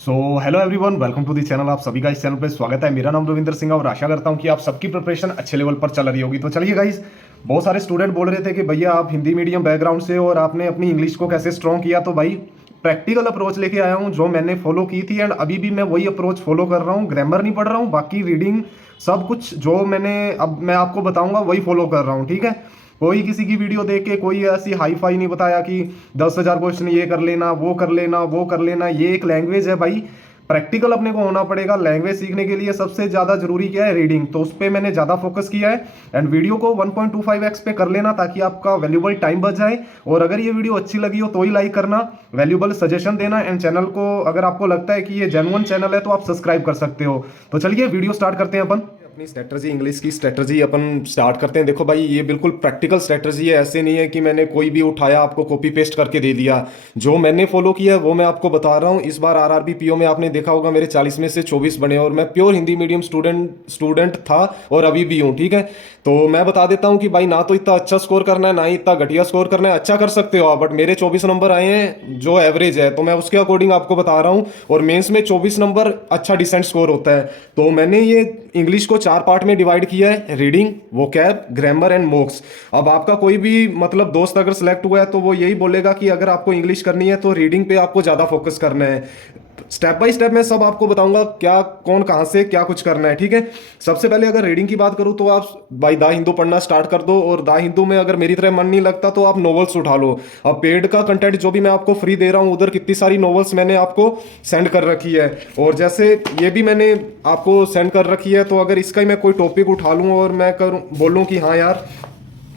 So hello everyone, welcome to the channel. आप सभी का इस चैनल पे स्वागत है। मेरा नाम रविंदर सिंह है और आशा करता हूं कि आप सबकी प्रिपरेशन अच्छे लेवल पर चल रही होगी। तो चलिए गाइस, बहुत सारे स्टूडेंट बोल रहे थे कि भैया आप हिंदी मीडियम बैकग्राउंड से और आपने अपनी इंग्लिश को कैसे स्ट्रॉन्ग किया। तो भाई प्रैक्टिकल अप्रोच लेके आया हूँ जो मैंने फॉलो की थी एंड अभी भी मैं वही अप्रोच फॉलो कर रहा हूँ। ग्रामर नहीं पढ़ रहा हूँ, बाकी रीडिंग सब कुछ जो मैंने अब मैं आपको बताऊंगा वही फॉलो कर रहा हूँ। ठीक है, कोई किसी की वीडियो देख के कोई ऐसी हाई फाई नहीं बताया कि 10,000 क्वेश्चन ये कर लेना, वो कर लेना, वो कर लेना। ये एक लैंग्वेज है भाई, प्रैक्टिकल अपने को होना पड़ेगा। लैंग्वेज सीखने के लिए सबसे ज्यादा जरूरी क्या है? रीडिंग। तो उस पर मैंने ज्यादा फोकस किया है एंड वीडियो को 1.25x पे कर लेना ताकि आपका वैल्यूबल टाइम बच जाए। और अगर ये वीडियो अच्छी लगी हो तो ही लाइक करना, वैल्यूबल सजेशन देना एंड चैनल को अगर आपको लगता है कि ये जेन्युइन चैनल है तो आप सब्सक्राइब कर सकते हो। तो चलिए वीडियो स्टार्ट करते हैं अपन। अपनी स्ट्रेटजी, इंग्लिश की स्ट्रेटजी अपन स्टार्ट करते हैं। देखो भाई, ये बिल्कुल प्रैक्टिकल स्ट्रेटजी है। ऐसे नहीं है कि मैंने कोई भी उठाया आपको कॉपी पेस्ट करके दे दिया। जो मैंने फॉलो किया है वो मैं आपको बता रहा हूँ। इस बार आरआरबी पीओ में आपने देखा होगा मेरे 40 में से 24 बने और मैं प्योर हिंदी मीडियम स्टूडेंट था और अभी भी हूँ। ठीक है, तो मैं बता देता हूँ कि भाई ना तो इतना अच्छा स्कोर करना है ना ही इतना घटिया स्कोर करना है। अच्छा कर सकते हो आप, बट मेरे 24 नंबर आए हैं जो एवरेज है, तो मैं उसके अकॉर्डिंग आपको बता रहा हूँ। और मेंस में 24 नंबर अच्छा डिसेंट स्कोर होता है। तो मैंने ये इंग्लिश को 4 पार्ट में डिवाइड किया है: reading, vocab, grammar and MOOCs. अब आपका कोई भी मतलब दोस्त अगर सिलेक्ट हुआ है तो वो यही बोलेगा कि अगर आपको इंग्लिश करनी है तो रीडिंग पे आपको ज्यादा फोकस करना है। स्टेप बाय स्टेप मैं सब आपको बताऊंगा क्या कौन कहां से क्या कुछ करना है। ठीक है, सबसे पहले अगर रीडिंग की बात करूं तो आप भाई द हिंदू पढ़ना स्टार्ट कर दो। और द हिंदू में अगर मेरी तरह मन नहीं लगता तो आप नॉवेल्स उठा लो। अब पेड का कंटेंट जो भी मैं आपको फ्री दे रहा हूं, उधर कितनी सारी नॉवेल्स मैंने आपको सेंड कर रखी है। और जैसे ये भी मैंने आपको सेंड कर रखी है, तो अगर इसका ही मैं कोई टॉपिक उठा लूं और मैं करूं बोलूं कि हाँ यार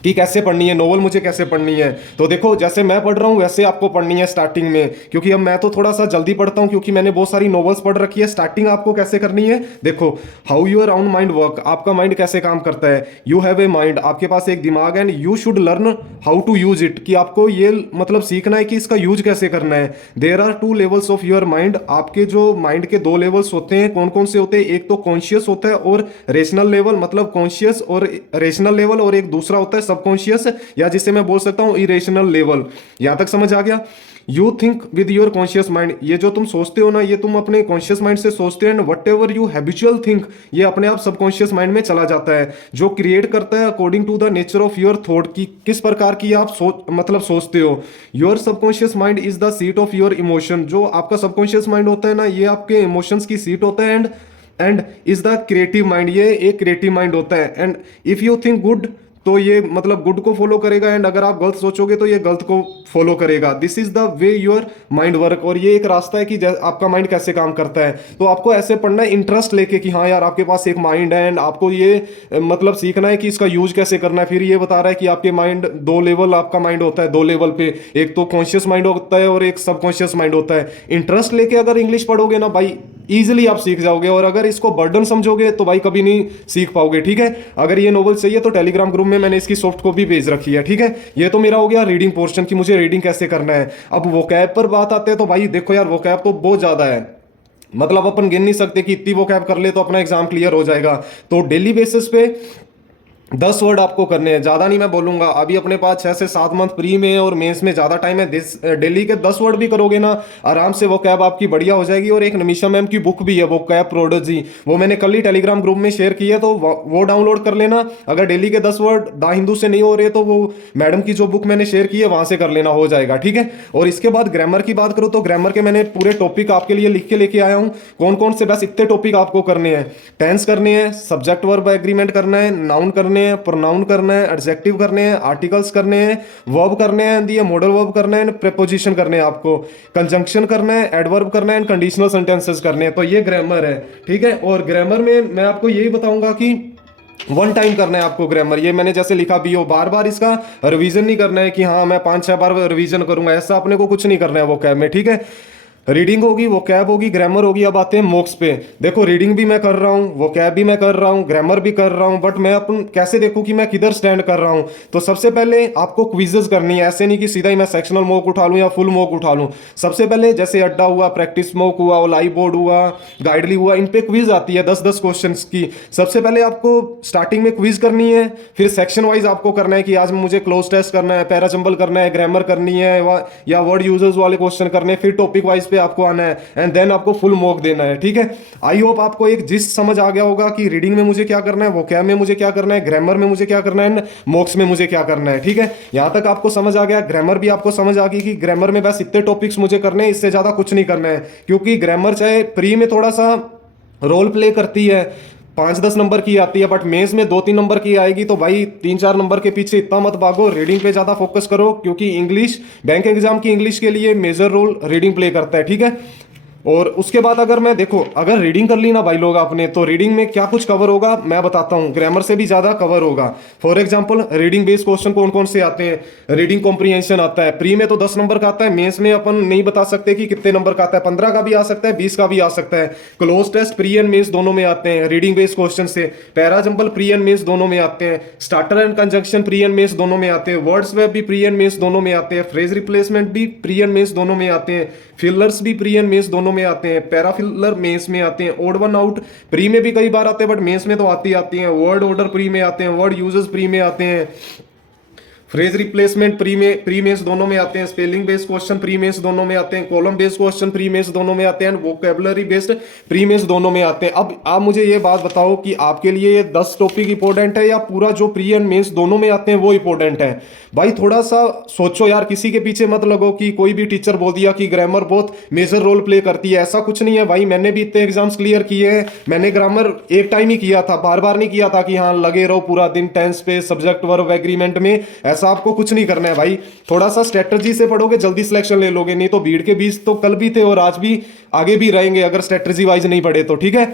कि कैसे पढ़नी है नोवेल, मुझे कैसे पढ़नी है, तो देखो जैसे मैं पढ़ रहा हूँ वैसे आपको पढ़नी है स्टार्टिंग में। क्योंकि अब मैं तो थोड़ा सा जल्दी पढ़ता हूँ क्योंकि मैंने बहुत सारी नोवेल्स पढ़ रखी है। स्टार्टिंग आपको कैसे करनी है, देखो, how your own mind work, आपका माइंड कैसे काम करता है। यू हैव ए माइंड, आपके पास एक दिमाग है and you should learn how to use it, कि आपको ये मतलब सीखना है कि इसका यूज कैसे करना है। There are 2 levels of your mind, आपके जो माइंड के 2 लेवल्स होते हैं। कौन कौन से होते हैं? एक तो कॉन्शियस होता है और रेशनल लेवल, मतलब कॉन्शियस और रेशनल लेवल, और एक दूसरा होता है सबकॉन्शियस, या जिसे मैं बोल सकता हूं इरेशनल लेवल। यहां तक समझ आ गया? You think with your conscious mind, ये जो तुम सोचते हो ना ये तुम अपने कॉन्शियस माइंड से सोचते हो। And what ever you habitual think, ये अपने आप सबकॉन्शियस माइंड में चला जाता है, जो क्रिएट करता है according to the nature of your thought, की किस प्रकार की आप मतलब सोचते हो। Your subconscious mind is the seat of your emotion, जो आपका सबकॉन्शियस माइंड होता है ना ये आपके इमोशंस की सीट होता है। And is the creative mind, ये एक क्रिएटिव माइंड होता है। And if you think good तो ये मतलब गुड को फॉलो करेगा, एंड अगर आप गलत सोचोगे तो ये गलत को फॉलो करेगा। This is the way your mind work. और ये एक रास्ता है कि आपका माइंड कैसे काम करता है। तो आपको ऐसे पढ़ना है इंटरेस्ट लेके कि हाँ यार आपके पास एक माइंड है एंड आपको ये मतलब सीखना है कि इसका यूज कैसे करना है। फिर ये बता रहा है कि आपके माइंड 2 लेवल, आपका माइंड होता है 2 लेवल पे, एक तो कॉन्शियस माइंड होता है और एक सबकॉन्शियस माइंड होता है। इंटरेस्ट लेके अगर इंग्लिश पढ़ोगे ना भाई इजीली आप सीख जाओगे, और अगर इसको बर्डन समझोगे तो भाई कभी नहीं सीख पाओगे। ठीक है, अगर ये नोवेल चाहिए तो टेलीग्राम ग्रुप में मैंने इसकी सॉफ्ट कॉपी भेज रखी है। ठीक है, ये तो मेरा हो गया रीडिंग पोर्शन की मुझे रीडिंग कैसे करना है। अब वोकैब पर बात आते हैं तो भाई देखो यार वोकैब तो बहुत ज्यादा है, मतलब अपन गिन नहीं सकते कि इतनी वोकैब कर ले तो अपना एग्जाम क्लियर हो जाएगा। तो डेली बेसिस पे 10 वर्ड आपको करने हैं, ज्यादा नहीं मैं बोलूंगा। अभी अपने पास 6 से 7 मंथ प्री में और मेंस में ज्यादा टाइम है। डेली के 10 वर्ड भी करोगे ना आराम से वो कैब आपकी बढ़िया हो जाएगी। और एक नमीशा मैम की बुक भी है वो कैब प्रोडोजी, वो मैंने कल ही टेलीग्राम ग्रुप में शेयर की है, तो वो डाउनलोड कर लेना। अगर डेली के 10 वर्ड द हिंदू से नहीं हो रहे तो वो मैडम की जो बुक मैंने शेयर की है वहां से कर लेना, हो जाएगा। ठीक है, और इसके बाद ग्रामर की बात करूँ तो ग्रामर के मैंने पूरे टॉपिक आपके लिए लिख के लेके आया हूँ। कौन कौन से, बस इतने टॉपिक आपको करने हैं। टेंस करने हैं, सब्जेक्ट वर्ब एग्रीमेंट करना है, नाउन करने हैं, प्रोनाउन करना है, एडजेक्टिव करने हैं, आर्टिकल्स करने हैं, वर्ब करने हैं, दिए मॉडल वर्ब करना है, प्रीपोजिशन करने हैं, आपको कंजंक्शन करना है, एडवर्ब करना है, कंडीशनल सेंटेंसेस करने हैं। तो ये ग्रामर है। ठीक है, और ग्रामर में मैं आपको यही बताऊंगा कि 1 टाइम करना है आपको ग्रामर। ये मैंने जैसे लिखा भी हो, बार बार इसका रिवीजन नहीं करना है कि हाँ मैं 5-6 बार रिवीजन करूंगा, ऐसा अपने को कुछ नहीं करना है वो कैब में। ठीक है, रीडिंग होगी, वो कैब होगी, ग्रामर होगी। अब आते हैं मोक्स पे। देखो रीडिंग भी मैं कर रहा हूँ, वो कैब भी मैं कर रहा हूँ, ग्रामर भी कर रहा हूँ, बट मैं अपन कैसे देखूँ कि मैं किधर स्टैंड कर रहा हूँ। तो सबसे पहले आपको क्विजेस करनी है। ऐसे नहीं कि सीधा ही मैं सेक्शनल मॉक उठा लूँ या फुल मॉक उठा लूँ। सबसे पहले जैसे अड्डा हुआ, प्रैक्टिस मॉक हुआ, लाइव बोर्ड हुआ, गाइडली हुआ, इन पे क्विज आती है 10-10 क्वेश्चन की। सबसे पहले आपको स्टार्टिंग में क्विज करनी है, फिर सेक्शन वाइज आपको करना है कि आज मुझे क्लोज टेस्ट करना है, पैराजंबल करना है, ग्रामर करनी है या वर्ड यूजर्स वाले क्वेश्चन करने हैं, फिर टॉपिक वाइज पे आपको आना है एंड देन आपको फुल मॉक देना है, ठीक है। आई होप आपको एक जिस्ट समझ आ गया होगा कि रीडिंग में मुझे क्या करना है, वोकैब में मुझे क्या करना है, ग्रामर में मुझे क्या करना है, मॉक्स में मुझे क्या करना है, ठीक है। यहां तक आपको समझ आ गया। ग्रामर भी आपको समझ आ गई कि ग्रामर में बस इतने टॉपिक्स मुझे करने हैं, इससे ज्यादा कुछ नहीं करना है, क्योंकि ग्रामर चाहे प्री में थोड़ा सा रोल प्ले करती है, 5-10 नंबर की आती है, बट मेंस में 2-3 नंबर की आएगी, तो भाई 3-4 नंबर के पीछे इतना मत भागो, रीडिंग पे ज्यादा फोकस करो, क्योंकि इंग्लिश बैंक एग्जाम की इंग्लिश के लिए मेजर रोल रीडिंग प्ले करता है, ठीक है। और उसके बाद अगर मैं देखो, अगर रीडिंग कर ली ना भाई लोग आपने, तो रीडिंग में क्या कुछ कवर होगा मैं बताता हूँ, ग्रामर से भी ज्यादा कवर होगा। For example reading based question कौन कौन से आते हैं, रीडिंग कॉम्प्रिहेंशन आता है, प्री में तो 10 नंबर का आता है, मेंस में अपन नहीं बता सकते कि कितने नंबर का आता है, 15 का भी आ सकता है, 20 का भी आ सकता है। Cloze test pre and mains दोनों में आते हैं रीडिंग बेस्ड क्वेश्चन से, para jumble pre and mains दोनों में आते हैं, starter and conjunction pre and mains दोनों में आते हैं, वर्ड्स वेब भी प्री एंड मेंस दोनों में आते हैं, फ्रेज रिप्लेसमेंट भी प्री एंड मेंस दोनों में आते हैं, फिलर्स भी प्री एंड मेंस दोनों में आते हैं, पैराफिलर मेंस में आते हैं, ओड वन आउट प्री में भी कई बार आते हैं, बट मेंस में तो आती हैं, वर्ड ऑर्डर प्री में आते हैं, वर्ड यूजेस प्री में आते हैं, फ्रेज रिप्लेसमेंट प्री मेंस दोनों में आते हैं, spelling based question pre mains दोनों में आते हैं, column based question pre mains दोनों में आते हैं, वोकैबुलरी बेस्ड प्री मेंस दोनों में आते हैं। अब आप मुझे ये बात बताओ कि आपके लिए ये 10 टॉपिक इंपॉर्टेंट है या पूरा जो प्री एंड मेंस दोनों में आते हैं वो इंपॉर्टेंट है? भाई थोड़ा सा सोचो यार, किसी के पीछे मत लगो कि कोई भी टीचर बोल दिया कि ग्रामर बहुत मेजर रोल प्ले करती है, ऐसा कुछ नहीं है भाई। मैंने भी इतने एग्जाम्स क्लियर किए हैं, मैंने ग्रामर एक टाइम ही किया था, बार बार नहीं किया था कि हाँ लगे रहो पूरा दिन टेंस पे, सब्जेक्ट वर्ब एग्रीमेंट में, ऐसा आपको कुछ नहीं करना है भाई। थोड़ा सा स्ट्रेटजी से पढ़ोगे जल्दी सिलेक्शन ले लोगे, नहीं तो भीड़ के बीच तो कल भी थे और आज भी आगे भी रहेंगे अगर स्ट्रेटजी वाइज नहीं पढ़े तो, ठीक है।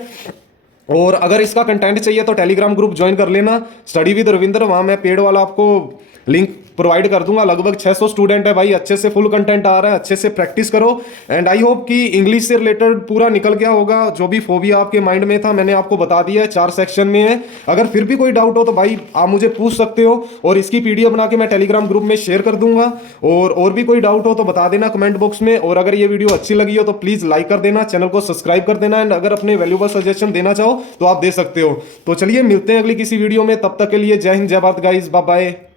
और अगर इसका कंटेंट चाहिए तो टेलीग्राम ग्रुप ज्वाइन कर लेना, स्टडी विद रविंद्र, वहां मैं पेड वाला आपको लिंक प्रोवाइड कर दूंगा। लगभग 600 स्टूडेंट है भाई, अच्छे से फुल कंटेंट आ रहा है, अच्छे से प्रैक्टिस करो। एंड आई होप कि इंग्लिश से रिलेटेड पूरा निकल गया होगा, जो भी फोबिया आपके माइंड में था मैंने आपको बता दिया है, 4 सेक्शन में है। अगर फिर भी कोई डाउट हो तो भाई आप मुझे पूछ सकते हो, और इसकी पीडीएफ बना के मैं टेलीग्राम ग्रुप में शेयर कर दूंगा। और भी कोई डाउट हो तो बता देना कमेंट बॉक्स में। और अगर ये वीडियो अच्छी लगी हो तो प्लीज लाइक कर देना, चैनल को सब्सक्राइब कर देना, एंड अगर अपने वैल्यूबल सजेशन देना चाहो तो आप दे सकते हो। तो चलिए मिलते हैं अगली किसी वीडियो में, तब तक के लिए जय हिंद जय भारत गाइस, बाय बाय।